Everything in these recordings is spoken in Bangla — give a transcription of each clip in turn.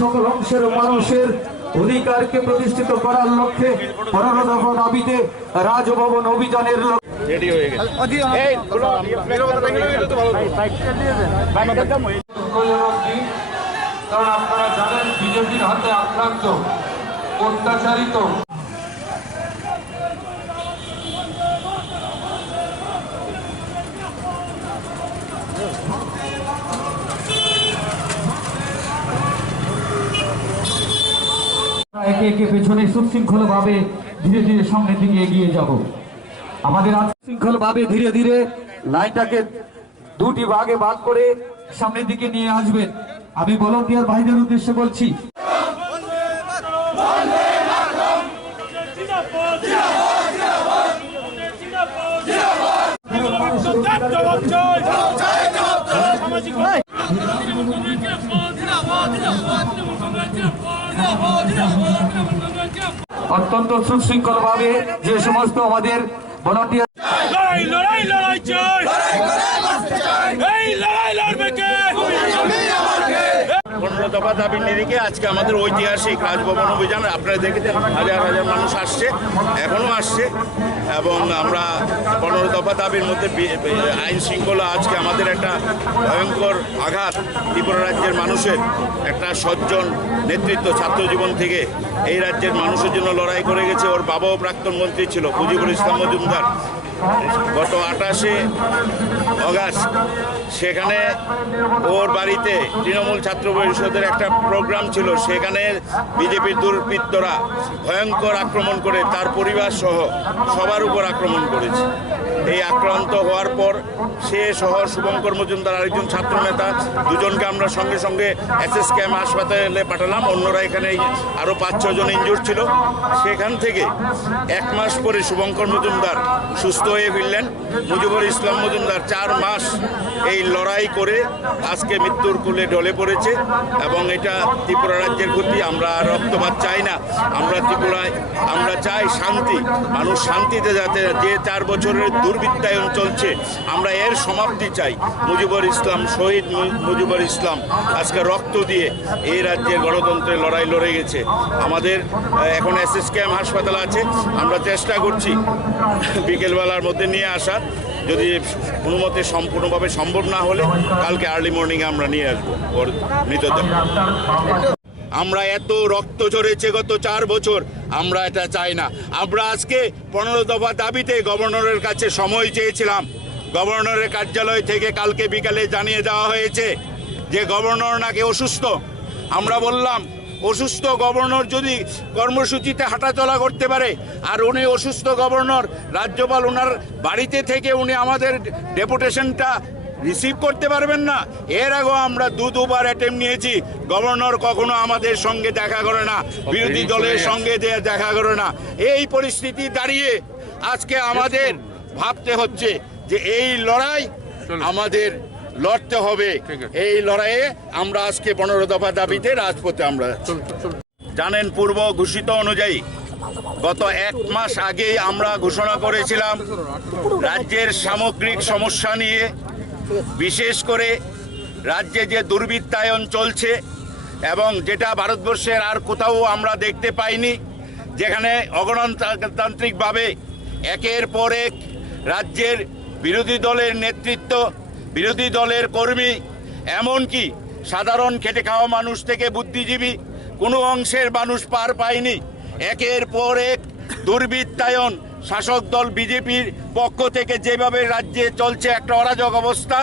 সকল অংশের মানুষের অধিকারকে প্রতিষ্ঠিত করার লক্ষ্যে 15 দফা দাবিতে রাজভবন অভিযানের কারণ আপনারা জানেন বিজেপির হাতে আক্রান্ত অত্যাচারিত একে একে পেছনে সুশৃঙ্খল ভাবে ধীরে ধীরে সামনের দিকে এগিয়ে যাব। আমাদের শৃঙ্খল ভাবে ধীরে ধীরে লাইনটাকে দুটি ভাগে ভাগ করে সামনের দিকে নিয়ে আসবেন। আমি ভলান্টিয়ার ভাইদের উদ্দেশ্যে বলছি, অত্যন্ত সুশৃঙ্খল ভাবে যে সমস্ত আমাদের ভলান্টিয়ার দফা দাবির নিরিখে আজকে আমাদের ঐতিহাসিক রাজভবন অভিযান। আপনারা দেখেছেন হাজার হাজার মানুষ আসছে, এখনো আসছে, এবং আমরা 15 দফা দাবির মধ্যে আইন শৃঙ্খলা আজকে আমাদের একটা ভয়ঙ্কর আঘাত। ত্রিপুরা রাজ্যের মানুষের একটা সজ্জন নেতৃত্ব ছাত্র জীবন থেকে এই রাজ্যের মানুষের জন্য লড়াই করে গেছে। ওর বাবাও প্রাক্তন মন্ত্রী ছিল, মুজিবুর ইসলাম মজুমদার। গত 28শে অগাস্ট সেখানে ওর বাড়িতে তৃণমূল ছাত্র পরিষদের একটা প্রোগ্রাম ছিল, সেখানে বিজেপির দুর্বৃত্তরা ভয়ঙ্কর আক্রমণ করে তার পরিবার সহ সবার উপর আক্রমণ করেছে। এই আক্রান্ত হওয়ার পর সে সহ শুভঙ্কর মজুমদার আরেকজন ছাত্র নেতা, দুজনকে আমরা সঙ্গে সঙ্গে SSKM হাসপাতালে পাঠালাম। অন্যরা এখানে আরও 5-6 জন ইনজুর্ড ছিল। সেখান থেকে 1 মাস পরে শুভঙ্কর মজুমদার সুস্থ হয়ে ফিরলেন। মুজিবুর ইসলাম মজুমদার 4 মাস এই লড়াই করে আজকে মৃত্যুর কোলে ঢলে পড়েছে। এবং এটা ত্রিপুরা রাজ্যের ক্ষতি। আমরা রক্তপাত চাই না, আমরা ত্রিপুরায় আমরা চাই শান্তি। মানুষ শান্তিতে যাতে, যে 4 বছরের দুর্বৃত্তায়ন চলছে আমরা এর সমাপ্তি চাই। মুজিবুর ইসলাম, শহীদ মুজিবুর ইসলাম আজকে রক্ত দিয়ে এই রাজ্যের গণতন্ত্রের লড়াই লড়ে গেছে। আমাদের এখন SSKM হাসপাতাল আছে, আমরা চেষ্টা করছি বিকেলবেলার মধ্যে নিয়ে আসার। যদি কোনো মতে সম্পূর্ণভাবে সম্ভব না হলে কালকে আর্লি মর্নিংয়ে আমরা নিয়ে আসবো ওর মৃতদেহ। আমরা এত রক্ত ঝরেছে গত 4 বছর, আমরা এটা চাই না। আমরা আজকে 15 দফা দাবিতে গভর্নরের কাছে সময় চেয়েছিলাম। গভর্নরের কার্যালয় থেকে কালকে বিকালে জানিয়ে দেওয়া হয়েছে যে গভর্নর নাকি অসুস্থ। আমরা বললাম, অসুস্থ গভর্নর যদি কর্মসূচিতে হাঁটাচলা করতে পারে, আর উনি অসুস্থ গভর্নর, রাজ্যপাল ওনার বাড়িতে থেকে উনি আমাদের ডেপুটেশনটা রিসিভ করতে পারবেন না? এর আগেও আমরা দুবার অ্যাটেম্প নিয়েছি, গভর্নর কখনো আমাদের সঙ্গে দেখা করে না, বিরোধী দলের সঙ্গে দেখা করে না। এই পরিস্থিতি দাঁড়িয়ে আজকে আমাদের ভাবতে হচ্ছে যে এই লড়াই আমাদের লড়তে হবে। এই লড়াইয়ে আমরা আজকে 15 দফা দাবিতে রাজপথে আমরা জানেন। পূর্ব ঘোষিত অনুযায়ী গত 1 মাস আগেই আমরা ঘোষণা করেছিলাম রাজ্যের সামগ্রিক সমস্যা নিয়ে, বিশেষ করে রাজ্যে যে দুর্বৃত্তায়ন চলছে এবং যেটা ভারতবর্ষের আর কোথাও আমরা দেখতে পাইনি, যেখানে অগণতান্ত্রিকভাবে একের পর এক রাজ্যের বিরোধী দলের নেতৃত্ব, বিরোধী দলের কর্মী, এমনকি সাধারণ খেটে খাওয়া মানুষ থেকে বুদ্ধিজীবী কোনো অংশের মানুষ পার পায়নি। একের পর এক দুর্বৃত্তায়ন শাসক দল বিজেপির পক্ষ থেকে যেভাবে রাজ্যে চলছে একটা অরাজক অবস্থা,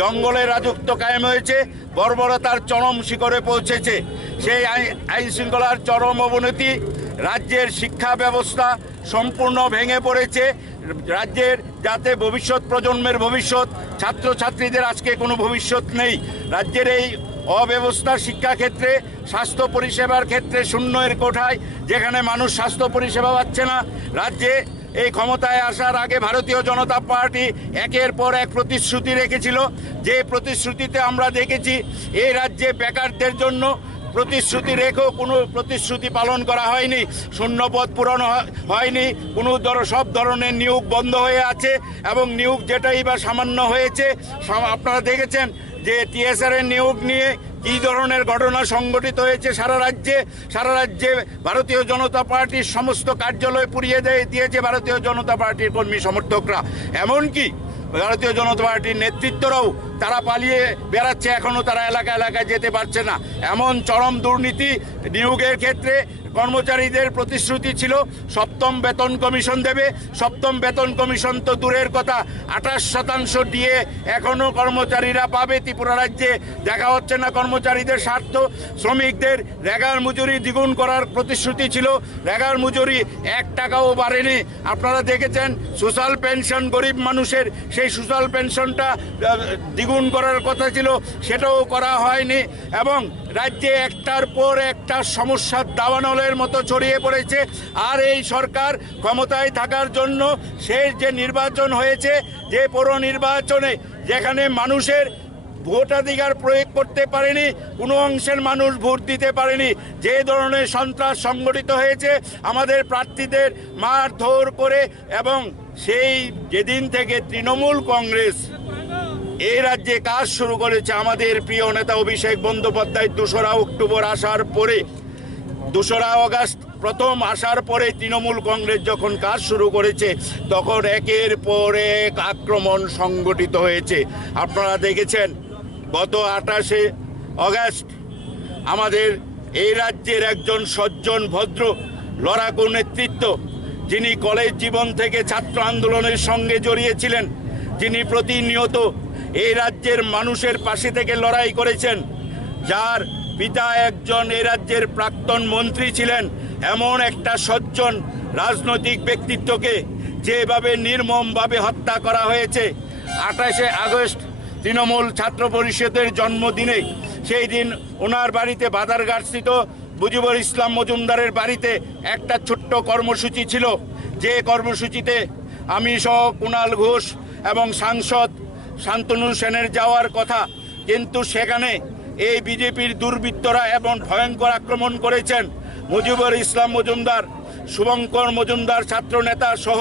জঙ্গলের রাজত্ব কায়েম হয়েছে, বর্বরতার চরম শিখরে পৌঁছেছে। সেই আইন শৃঙ্খলার চরম অবনতি, রাজ্যের শিক্ষা ব্যবস্থা সম্পূর্ণ ভেঙে পড়েছে। রাজ্যের যাতে ভবিষ্যৎ প্রজন্মের ভবিষ্যৎ, ছাত্রছাত্রীদের আজকে কোনো ভবিষ্যৎ নেই। রাজ্যের এই অব্যবস্থা শিক্ষাক্ষেত্রে, স্বাস্থ্য পরিষেবার ক্ষেত্রে শূন্যের কোঠায়, যেখানে মানুষ স্বাস্থ্য পরিষেবা পাচ্ছে না। রাজ্যে এই ক্ষমতায় আসার আগে ভারতীয় জনতা পার্টি একের পর এক প্রতিশ্রুতি রেখেছিল, যে প্রতিশ্রুতিতে আমরা দেখেছি এই রাজ্যে বেকারদের জন্য প্রতিশ্রুতি রেখেও কোনো প্রতিশ্রুতি পালন করা হয়নি, শূন্যপদ পূরণ হয়নি, সব ধরনের নিয়োগ বন্ধ হয়ে আছে এবং নিয়োগ যেটাই বা সামান্য হয়েছে। আপনারা দেখেছেন যে টিএসআর এর নিয়োগ নিয়ে কী ধরনের ঘটনা সংঘটিত হয়েছে সারা রাজ্যে ভারতীয় জনতা পার্টির সমস্ত কার্যালয় পুড়িয়ে দিয়েছে ভারতীয় জনতা পার্টির কর্মী সমর্থকরা। এমনকি ভারতীয় জনতা পার্টির নেতৃত্বরাও তারা পালিয়ে বেড়াচ্ছে, এখনও তারা এলাকায় যেতে পারছে না। এমন চরম দুর্নীতি নিয়োগের ক্ষেত্রে কর্মচারীদের প্রতিশ্রুতি ছিল 7ম বেতন কমিশন দেবে। 7ম বেতন কমিশন তো দূরের কথা, 28% দিয়ে এখনও কর্মচারীরা পাবে ত্রিপুরা রাজ্যে। দেখা হচ্ছে না কর্মচারীদের স্বার্থ। শ্রমিকদের রেগার মজুরি দ্বিগুণ করার প্রতিশ্রুতি ছিল, রেগার মজুরি 1 টাকাও বাড়েনি। আপনারা দেখেছেন সোশ্যাল পেনশন, গরিব মানুষের সেই সোশ্যাল পেনশনটা দ্বিগুণ করার কথা ছিল, সেটাও করা হয়নি। এবং রাজ্যে একটার পর একটা সমস্যার দাবানলের মতো ছড়িয়ে পড়েছে। আর এই সরকার ক্ষমতায় থাকার জন্য শেষ যে নির্বাচন হয়েছে, যে পৌর নির্বাচনে যেখানে মানুষের ভোটাধিকার প্রয়োগ করতে পারেনি, কোনো অংশের মানুষ ভোট দিতে পারেনি, যে ধরনের সন্ত্রাস সংগঠিত হয়েছে, আমাদের প্রার্থীদের মারধর করে, এবং সেই যেদিন থেকে তৃণমূল কংগ্রেস এই রাজ্যে কাজ শুরু করেছে, আমাদের প্রিয় নেতা অভিষেক বন্দ্যোপাধ্যায় 2রা অক্টোবর আসার পরে, 2রা আগস্ট প্রথম আসার পরে তৃণমূল কংগ্রেস যখন কাজ শুরু করেছে, তখন একের পর এক আক্রমণ সংগঠিত হয়েছে। আপনারা দেখেছেন গত 28শে আগস্ট আমাদের এই রাজ্যের একজন সজ্জন ভদ্র লড়াকু নেতৃত্ব, যিনি কলেজ জীবন থেকে ছাত্র আন্দোলনের সঙ্গে জড়িয়েছিলেন, যিনি প্রতিনিয়ত এই রাজ্যের মানুষের পাশে থেকে লড়াই করেছেন, যার পিতা একজন এই রাজ্যের প্রাক্তন মন্ত্রী ছিলেন, এমন একটা সজ্জন রাজনৈতিক ব্যক্তিত্বকে যেভাবে নির্মমভাবে হত্যা করা হয়েছে 28শে আগস্ট তৃণমূল ছাত্র পরিষদের জন্মদিনে, সেই দিন ওনার বাড়িতে বাদারঘাটস্থিত মুজিবুর ইসলাম মজুমদারের বাড়িতে একটা ছোট্ট কর্মসূচি ছিল, যে কর্মসূচিতে আমি সহ কুণাল ঘোষ এবং সাংসদ শান্তনু সেনের যাওয়ার কথা, কিন্তু সেখানে এই বিজেপির দুর্বৃত্তরা এমন ভয়ঙ্কর আক্রমণ করেছেন। মুজিবুর ইসলাম মজুমদার, শুভঙ্কর মজুমদার ছাত্র নেতা সহ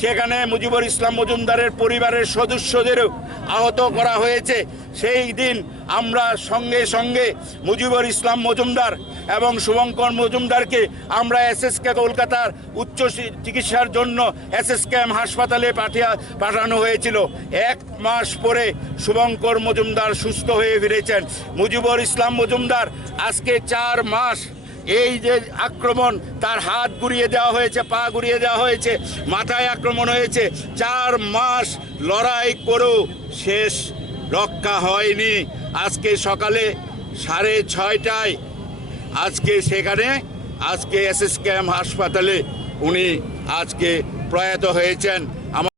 সেখানে মুজিবুর ইসলাম মজুমদারের পরিবারের সদস্যদেরও আহত করা হয়েছে। সেই দিন আমরা সঙ্গে সঙ্গে মুজিবুর ইসলাম মজুমদার এবং শুভঙ্কর মজুমদারকে আমরা এসএসকে কলকাতার উচ্চ চিকিৎসার জন্য এসএসকেএম হাসপাতালে পাঠানো হয়েছিল। 1 মাস পরে শুভঙ্কর মজুমদার সুস্থ হয়ে ফিরেছেন। মুজিবুর ইসলাম মজুমদার আজকে 4 মাস এই যে আক্রমণ, তার হাত গুড়িয়ে দেওয়া হয়েছে, পা গুড়িয়ে দেওয়া হয়েছে, মাথায় আক্রমণ হয়েছে, 4 মাস লড়াই করেও শেষ রক্ষা হয়নি। আজকে সকালে 6:30টায় আজকে এসএসকেএম হাসপাতালে উনি আজকে প্রয়াত হয়েছেন।